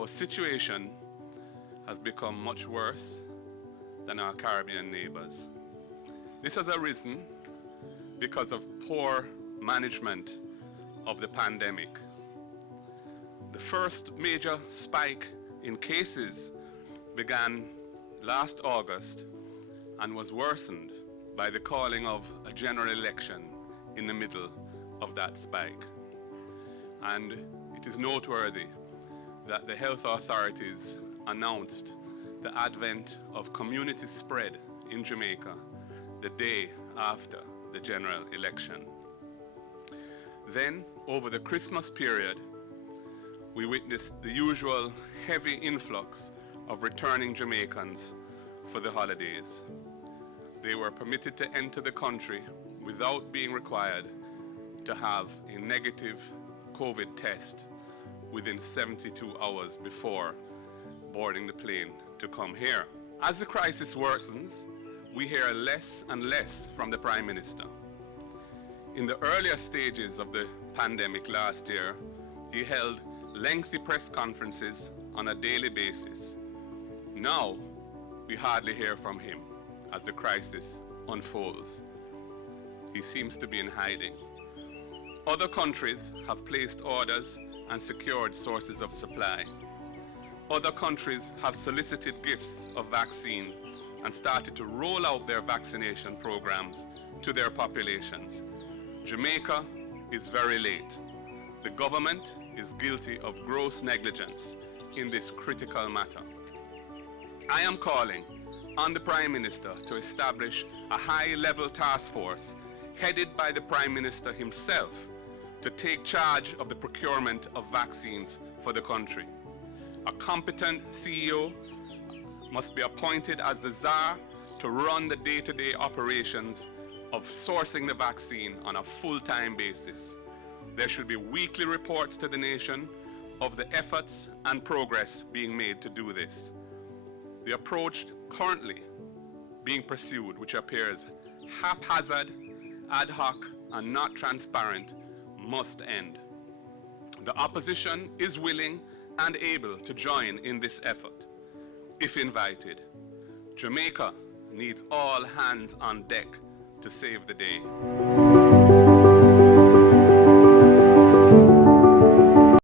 our situation has become much worse than our Caribbean neighbors. This has arisen because of poor management of the pandemic. The first major spike in cases began last August and was worsened by the calling of a general election in the middle of that spike. And it is noteworthy that the health authorities announced the advent of community spread in Jamaica the day after the general election. Then, over the Christmas period, we witnessed the usual heavy influx of returning Jamaicans for the holidays. They were permitted to enter the country without being required to have a negative COVID test within 72 hours before boarding the plane to come here. As the crisis worsens, we hear less and less from the Prime Minister. In the earlier stages of the pandemic last year, he held lengthy press conferences on a daily basis. Now, we hardly hear from him as the crisis unfolds. He seems to be in hiding. Other countries have placed orders and secured sources of supply. Other countries have solicited gifts of vaccine and started to roll out their vaccination programs to their populations. Jamaica is very late. The government is guilty of gross negligence in this critical matter. I am calling on the Prime Minister to establish a high-level task force headed by the Prime Minister himself to take charge of the procurement of vaccines for the country. A competent CEO must be appointed as the czar to run the day-to-day operations of sourcing the vaccine on a full-time basis. There should be weekly reports to the nation of the efforts and progress being made to do this. The approach currently being pursued, which appears haphazard, ad hoc, and not transparent, must end. The opposition is willing and able to join in this effort, if invited. Jamaica needs all hands on deck to save the day.